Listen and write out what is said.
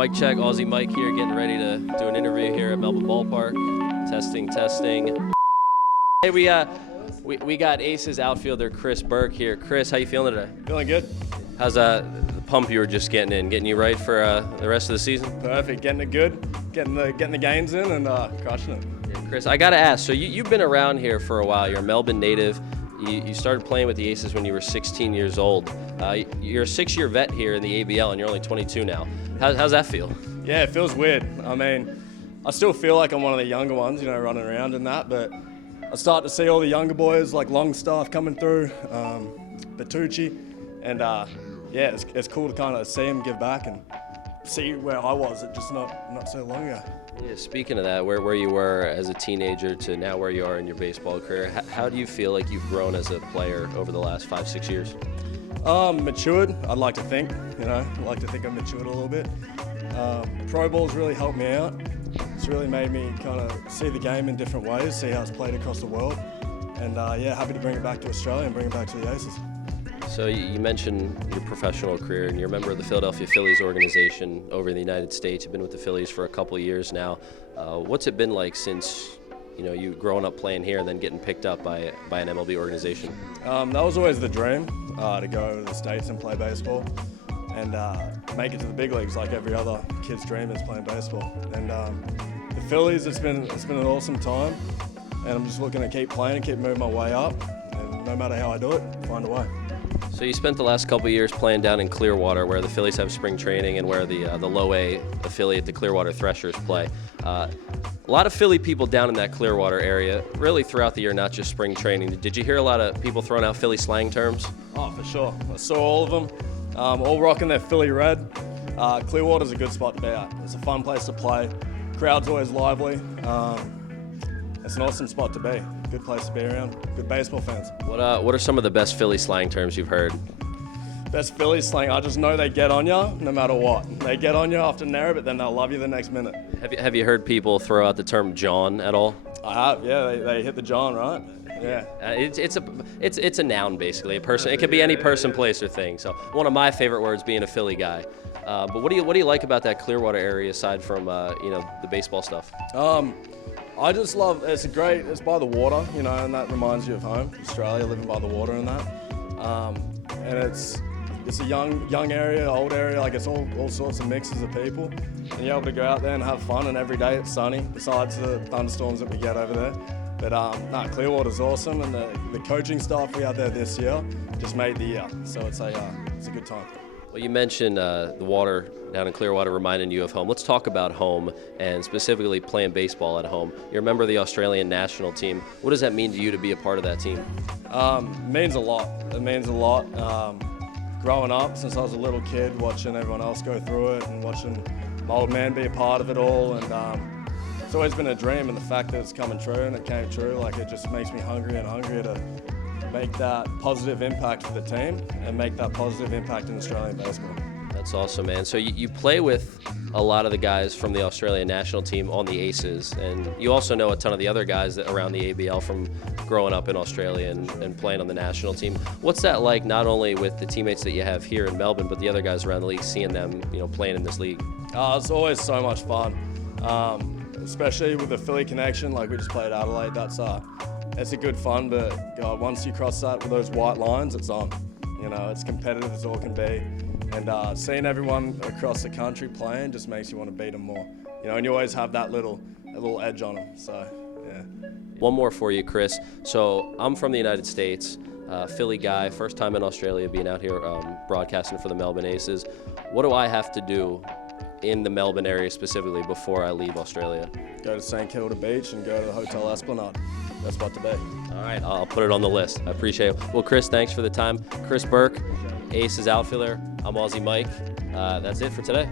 Mic check, Aussie Mike here, getting ready to do an interview here at Melbourne Ballpark. Testing. Hey, we got Aces outfielder Chris Burke here. Chris, how you feeling today? Feeling good. How's the pump you were just getting you right for the rest of the season? Perfect. Getting it good. Getting the games in and crushing it. Yeah, Chris, I gotta ask. So you've been around here for a while. You're a Melbourne native. You started playing with the Aces when you were 16 years old. You're a 6-year vet here in the ABL, and you're only 22 now. How's that feel? Yeah, it feels weird. I mean, I still feel like I'm one of the younger ones, running around and that, but I start to see all the younger boys like Longstaff coming through, Bertucci, and yeah, it's cool to kind of see them give back and see where I was just not so long ago. Yeah, speaking of that, where you were as a teenager to now where you are in your baseball career, how do you feel like you've grown as a player over the last 5-6 years? Matured, I'd like to think, I'd like to think I've matured a little bit. Pro ball's really helped me out. It's really made me kind of see the game in different ways, see how it's played across the world. And yeah, happy to bring it back to Australia and bring it back to the Aces. So you mentioned your professional career, and you're a member of the Philadelphia Phillies organization over in the United States. You've been with the Phillies for a couple of years now. What's it been like since you growing up playing here and then getting picked up by an MLB organization? That was always the dream, to go to the States and play baseball and make it to the big leagues like every other kid's dream is playing baseball. And the Phillies, it's been an awesome time, and I'm just looking to keep playing and keep moving my way up, and no matter how I do it, find a way. So you spent the last couple of years playing down in Clearwater, where the Phillies have spring training and where the low A affiliate, the Clearwater Threshers, play. A lot of Philly people down in that Clearwater area, really throughout the year, not just spring training. Did you hear a lot of people throwing out Philly slang terms? Oh, for sure. I saw all of them, all rocking their Philly red. Clearwater's a good spot to be at. It's a fun place to play. Crowd's always lively. It's an awesome spot to be. Good place to be around. Good baseball fans. What are some of the best Philly slang terms you've heard? Best Philly slang, I just know they get on you no matter what. They get on you after narrow, but then they'll love you the next minute. Have you heard people throw out the term John at all? I have, yeah. They hit the John, right? Yeah. It's a noun basically. A person. It could be any person, place, or thing. So one of my favorite words being a Philly guy. But what do you like about that Clearwater area aside from the baseball stuff? I just love, it's by the water, and that reminds you of home, Australia, living by the water and that. And it's a young area, old area, like it's all sorts of mixes of people. And you're able to go out there and have fun, and every day it's sunny, besides the thunderstorms that we get over there. But Clearwater's awesome, and the coaching staff we had there this year just made the year. So it's a good time. Well, you mentioned the water down in Clearwater reminding you of home. Let's talk about home, and specifically playing baseball at home. You're a member of the Australian national team. What does that mean to you to be a part of that team? It means a lot. It means a lot. Growing up, since I was a little kid, watching everyone else go through it and watching my old man be a part of it all, and it's always been a dream, and the fact that it's coming true and it came true, like it just makes me hungrier and hungrier to make that positive impact for the team and make that positive impact in Australian baseball. That's awesome, man. So you play with a lot of the guys from the Australian national team on the Aces, and you also know a ton of the other guys around the ABL from growing up in Australia and playing on the national team. What's that like, not only with the teammates that you have here in Melbourne, but the other guys around the league, seeing them playing in this league? It's always so much fun, especially with the Philly connection. Like we just played Adelaide. It's a good fun, but God, once you cross that with those white lines, it's on. It's competitive as all can be. And seeing everyone across the country playing just makes you want to beat them more. And you always have that little edge on them. So, yeah. One more for you, Chris. So I'm from the United States, Philly guy, first time in Australia, being out here broadcasting for the Melbourne Aces. What do I have to do in the Melbourne area specifically before I leave Australia? Go to St Kilda Beach and go to the Hotel Esplanade. That's what to be. All right, I'll put it on the list. I appreciate it. Well, Chris, thanks for the time. Chris Burke, Aces outfielder. I'm Aussie Mike. That's it for today.